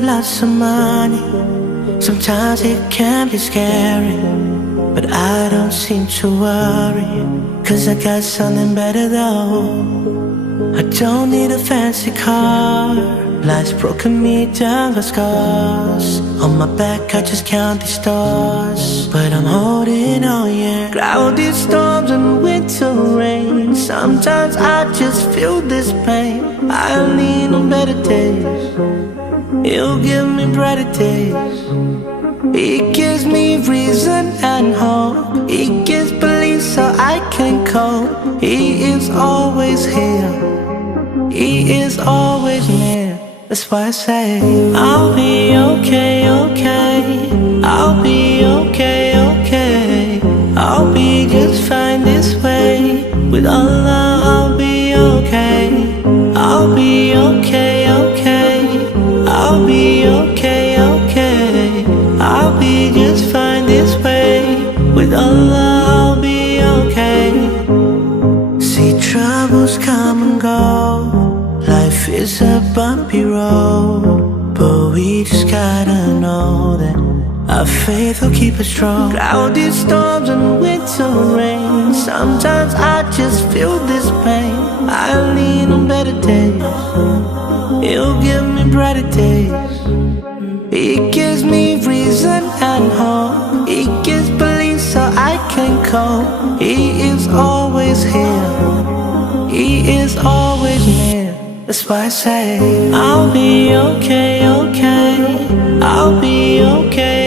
have lots of money. Sometimes it can be scary, but I don't seem to worry, 'cause I got something better though. I don't need a fancy car. Life's broken me down, got scars. On my back I just count these stars, but I'm holding on, yeah. Cloudy storms and winter rain, sometimes I just feel this pain. I lean on better days, it'll give me brighter days. It gives me reason and hope, it gives belief so I can cope. He is always here, he is always near. That's why I say I'll be okay, okay. I'll be okay, okay. I'll be just fine this way. With Allah I'll be okay. I'll be okay, okay. I'll be okay, okay. I'll be just fine this way. With Allah I'll be okay. See, troubles come and go, life is a bumpy road, but we just gotta know that our faith will keep us strong. Cloudy storms and winter rain, sometimes I just feel this pain. I lean on better days, it'll give me brighter days. It gives me reason and hope, it gives belief so I can cope. He is always here, he is always near. That's why I say I'll be okay, okay. I'll be okay,